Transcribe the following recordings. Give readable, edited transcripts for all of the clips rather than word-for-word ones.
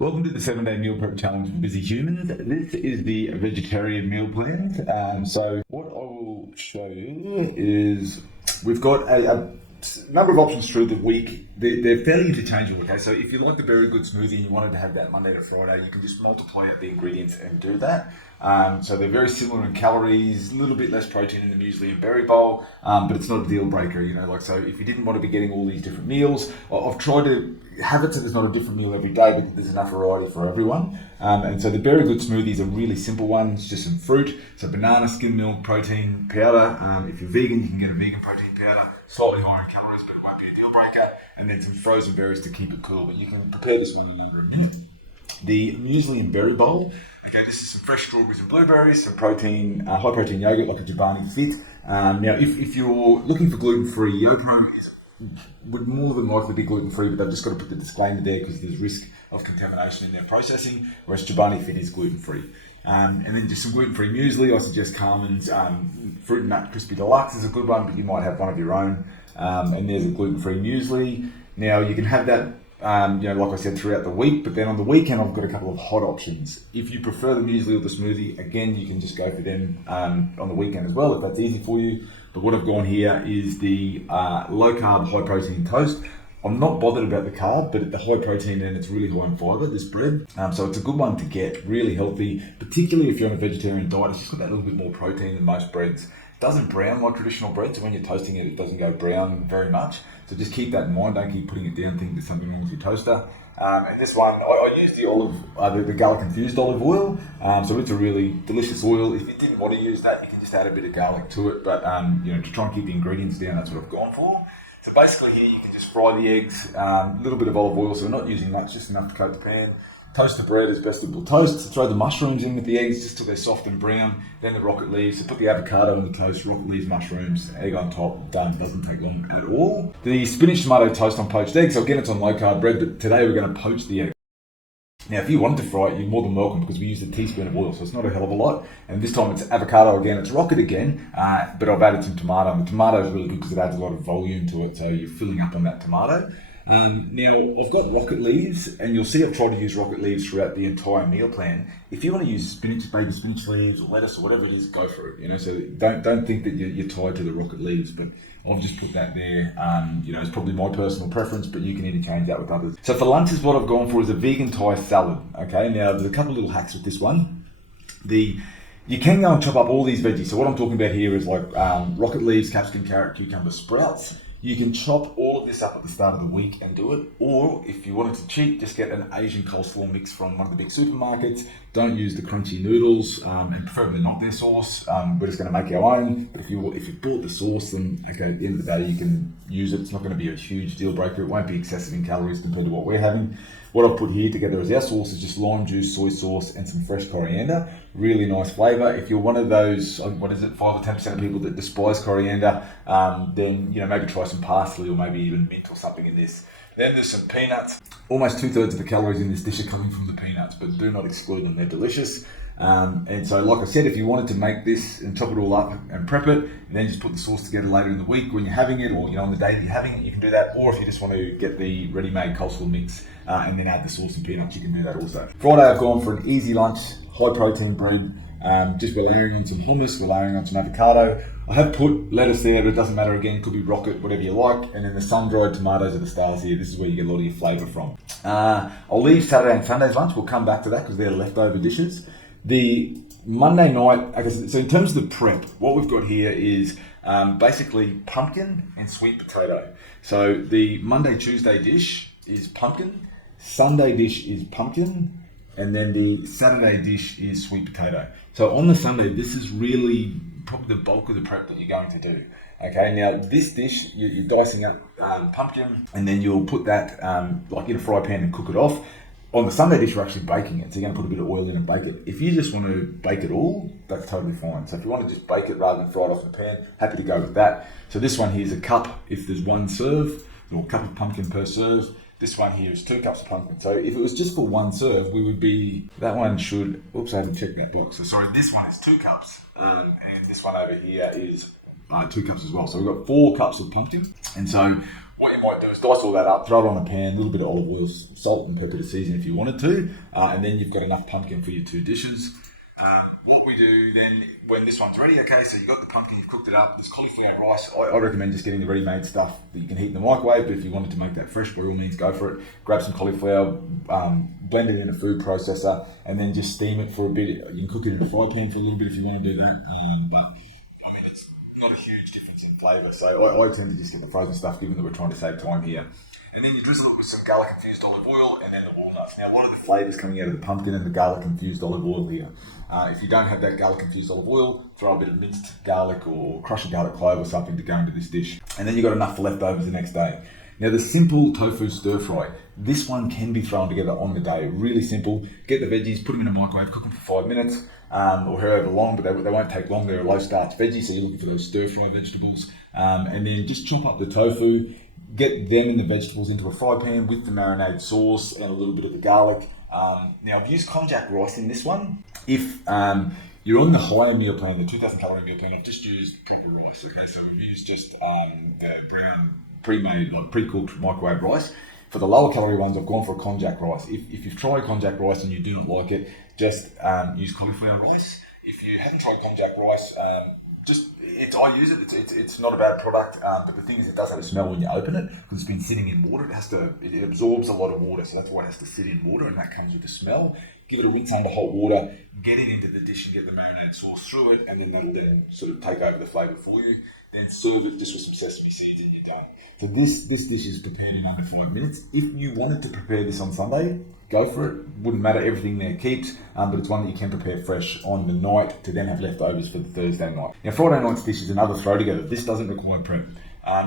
Welcome to the 7-day meal prep challenge for busy humans. This is the vegetarian meal plan. So what I will show you is we've got a number of options through the week. They're fairly interchangeable, okay? So if you like the very good smoothie and you wanted to have that Monday to Friday, you can just multiply out the ingredients and do that. So they're very similar in calories, a little bit less protein in the muesli and berry bowl, but it's not a deal breaker, so if you didn't want to be getting all these different meals, I've tried to have it so there's not a different meal every day because there's enough variety for everyone. And so the very good smoothies are really simple ones, just some fruit, so banana, skim milk, protein powder. If you're vegan, you can get a vegan protein powder, slightly higher in calories, but it won't be a deal breaker. And then some frozen berries to keep it cool, but you can prepare this one in under a minute. The muesli and berry bowl. Okay, this is some fresh strawberries and blueberries, some protein, high protein yogurt like a Chobani Fit. Now, if you're looking for gluten-free, Yopro would more than likely be gluten-free, but they've just got to put the disclaimer there because there's risk of contamination in their processing, whereas Chobani Fit is gluten-free. And then just some gluten-free muesli. I suggest Carmen's Fruit and Nut Crispy Deluxe is a good one, but you might have one of your own. And there's a gluten-free muesli. Now, you can have that like I said, throughout the week, but then on the weekend, I've got a couple of hot options. If you prefer the muesli or the smoothie, again, you can just go for them on the weekend as well, if that's easy for you. But what I've gone here is the low-carb, high-protein toast. I'm not bothered about the carb, but the high protein and it's really high in fibre, this bread. So it's a good one to get, really healthy, particularly if you're on a vegetarian diet. It's just got that little bit more protein than most breads. It doesn't brown like traditional bread, so when you're toasting it, it doesn't go brown very much. So just keep that in mind, don't keep putting it down thinking there's something wrong with your toaster. And this one, I use the garlic infused olive oil. So it's a really delicious oil. If you didn't want to use that, you can just add a bit of garlic to it. But to try and keep the ingredients down, that's what I've gone for. So basically here you can just fry the eggs, a little bit of olive oil, so we're not using much, just enough to coat the pan. Toast the bread as vegetable toast. So throw the mushrooms in with the eggs just till they're soft and brown. Then the rocket leaves. So put the avocado on the toast, rocket leaves, mushrooms, egg on top. Done. Doesn't take long at all. The spinach tomato toast on poached eggs. So again, it's on low carb bread, but today we're going to poach the egg. Now, if you wanted to fry it, you're more than welcome because we use a teaspoon of oil, so it's not a hell of a lot. And this time it's avocado again, it's rocket again, but I've added some tomato. And the tomato is really good because it adds a lot of volume to it, so you're filling up on that tomato. Now, I've got rocket leaves, and you'll see I've tried to use rocket leaves throughout the entire meal plan. If you want to use spinach, baby spinach leaves, or lettuce, or whatever it is, go for it. So don't think that you're tied to the rocket leaves, but I've just put that there. It's probably my personal preference, but you can interchange that with others. So for lunches, what I've gone for is a vegan Thai salad. Okay, now there's a couple of little hacks with this one. You can go and chop up all these veggies. So what I'm talking about here is like rocket leaves, capsicum, carrot, cucumber, sprouts. You can chop all of this up at the start of the week and do it. Or if you wanted to cheat, just get an Asian coleslaw mix from one of the big supermarkets. Don't use the crunchy noodles, and preferably not their sauce. We're just going to make our own. But if you bought the sauce, then okay, at the end of the day, you can use it. It's not going to be a huge deal breaker. It won't be excessive in calories compared to what we're having. What I've put here together as our sauce is just lime juice, soy sauce, and some fresh coriander. Really nice flavour. If you're one of those, 5 or 10% of people that despise coriander, then maybe try some parsley or maybe even mint or something in this. Then there's some peanuts. Almost 2/3 of the calories in this dish are coming from the peanuts, but do not exclude them. They're delicious. And so, like I said, if you wanted to make this and chop it all up and prep it, and then just put the sauce together later in the week when you're having it, or on the day that you're having it, you can do that. Or if you just want to get the ready-made coleslaw mix and then add the sauce and peanuts, you can do that also. Friday, I've gone for an easy lunch, high-protein bread. We're layering on some hummus, we're layering on some avocado. I have put lettuce there, but it doesn't matter. Again, it could be rocket, whatever you like. And then the sun-dried tomatoes are the stars here. This is where you get a lot of your flavour from. I'll leave Saturday and Sunday's lunch. We'll come back to that because they're leftover dishes. The Monday night, so in terms of the prep, what we've got here is basically pumpkin and sweet potato. So the Monday, Tuesday dish is pumpkin, Sunday dish is pumpkin, and then the Saturday dish is sweet potato. So on the Sunday, this is really probably the bulk of the prep that you're going to do. Okay, now this dish, you're dicing up pumpkin, and then you'll put that in a fry pan and cook it off. On the Sunday dish, you're actually baking it. So you're going to put a bit of oil in and bake it. If you just want to bake it all, that's totally fine. So if you want to just bake it rather than fry it off in the pan, happy to go with that. So this one here is a cup if there's one serve, or a cup of pumpkin per serve. This one here is 2 cups of pumpkin. So if it was just for one serve, that one should, I haven't checked that box. So sorry, this one is 2 cups. And this one over here is 2 cups as well. So we've got 4 cups of pumpkin. And so what you might do is dice all that up, throw it on a pan, a little bit of olive oil, salt and pepper to season if you wanted to, and then you've got enough pumpkin for your 2 dishes. What we do then, when this one's ready, okay, so you've got the pumpkin, you've cooked it up, there's cauliflower rice. I recommend just getting the ready-made stuff that you can heat in the microwave, but if you wanted to make that fresh, by all means, go for it. Grab some cauliflower, blend it in a food processor, and then just steam it for a bit. You can cook it in a fry pan for a little bit if you want to do that, but I mean, it's not a huge difference in flavour, so I tend to just get the frozen stuff, given that we're trying to save time here. And then you drizzle it with some garlic infused olive oil and then the walnuts. Now, a lot of the flavours coming out of the pumpkin and the garlic infused olive oil here. If you don't have that garlic infused olive oil, throw a bit of minced garlic or crush a garlic clove or something to go into this dish. And then you've got enough for leftovers the next day. Now, the simple tofu stir fry, this one can be thrown together on the day. Really simple. Get the veggies, put them in a microwave, cook them for 5 minutes or however long, but they won't take long. They're a low starch veggie, so you're looking for those stir fry vegetables. And then just chop up the tofu. Get them and the vegetables into a fry pan with the marinade sauce and a little bit of the garlic. Now, I've used konjac rice in this one. If you're on the higher meal plan, the 2,000 calorie meal plan, I've just used proper rice, okay? So we've used just brown, pre-made, like pre-cooked microwave rice. For the lower calorie ones, I've gone for a konjac rice. If you've tried konjac rice and you do not like it, just use cauliflower rice. If you haven't tried konjac rice, I use it. It's not a bad product, but the thing is, it does have a smell when you open it because it's been sitting in water. It absorbs a lot of water, so that's why it has to sit in water, and that comes with the smell. Give it a rinse under hot water, get it into the dish and get the marinade sauce through it, and then that'll then sort of take over the flavour for you. Then serve it just with some sesame seeds and you're done. So this dish is prepared in under 5 minutes. If you wanted to prepare this on Sunday, go for it. Wouldn't matter, everything there keeps, but it's one that you can prepare fresh on the night to then have leftovers for the Thursday night. Now, Friday night's dish is another throw together. This doesn't require prep.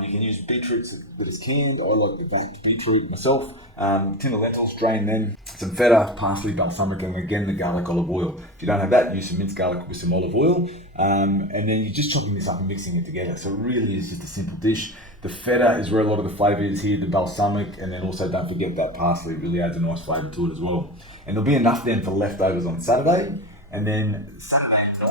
You can use beetroot that is canned. I like the vat beetroot myself. Tin of lentils, drain them. Some feta, parsley, balsamic, and again the garlic olive oil. If you don't have that, use some minced garlic with some olive oil. And then you're just chopping this up and mixing it together. So it really is just a simple dish. The feta is where a lot of the flavour is here, the balsamic, and then also don't forget that parsley. It really adds a nice flavour to it as well. And there'll be enough then for leftovers on Saturday. And then Saturday night,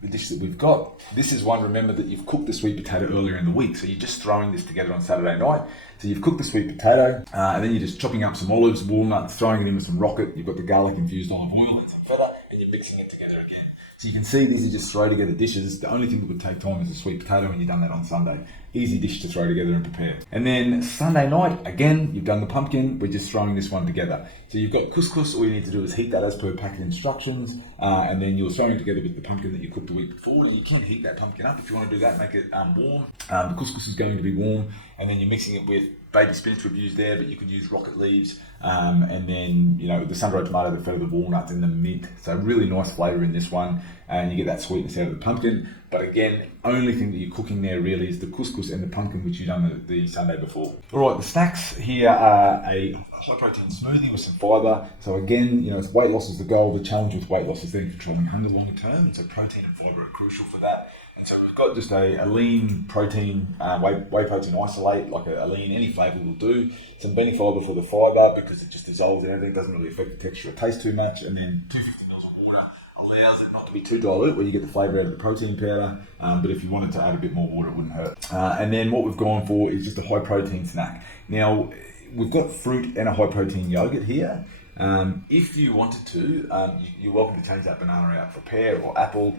the dish that we've got, this is one, remember that you've cooked the sweet potato earlier in the week, so you're just throwing this together on Saturday night. So you've cooked the sweet potato, and then you're just chopping up some olives, walnuts, throwing it in with some rocket, you've got the garlic infused olive oil and some feta, and you're mixing it together again. So you can see these are just throw together dishes. The only thing that would take time is the sweet potato, and you've done that on Sunday. Easy dish to throw together and prepare. And then Sunday night, again, you've done the pumpkin, we're just throwing this one together. So you've got couscous, all you need to do is heat that as per packet instructions, and then you're throwing it together with the pumpkin that you cooked the week before. And you can heat that pumpkin up if you want to do that, make it warm. The couscous is going to be warm, and then you're mixing it with baby spinach we've used there, but you could use rocket leaves, and then, the sun-dried tomato, the feta, the walnuts, and the mint. So really nice flavour in this one, and you get that sweetness out of the pumpkin. But again, only thing that you're cooking there really is the couscous and the pumpkin, which you done the Sunday before. All right, the snacks here are a high-protein smoothie with some fibre. So again, weight loss is the goal. The challenge with weight loss is then controlling hunger long term, and so protein and fibre are crucial for that. So we've got just a lean protein, whey protein isolate, like a lean, any flavour will do. Some bene fibre for the fibre because it just dissolves and everything, doesn't really affect the texture or taste too much. And then 250 ml of water allows it not to be too dilute where you get the flavour out of the protein powder. But if you wanted to add a bit more water, it wouldn't hurt. And then what we've gone for is just a high protein snack. Now, we've got fruit and a high protein yogurt here. If you wanted to, you're welcome to change that banana out for pear or apple,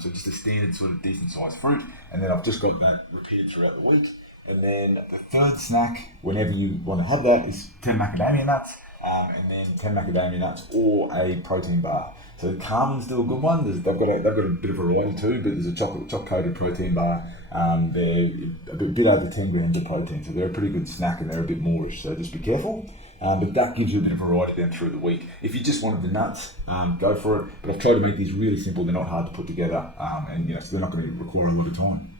so just a standard sort of decent sized fruit, and then I've just got that repeated throughout the week. And then the third snack, whenever you want to have that, is 10 macadamia nuts, and then 10 macadamia nuts or a protein bar. So Carmen's still a good one. They've got a bit of variety too, but there's a chocolate coated protein bar. They're a bit over 10 grams of protein, so they're a pretty good snack and they're a bit moreish, so just be careful. But that gives you a bit of variety then through the week. If you just wanted the nuts, go for it. But I've tried to make these really simple. They're not hard to put together, and so they're not going to require a lot of time.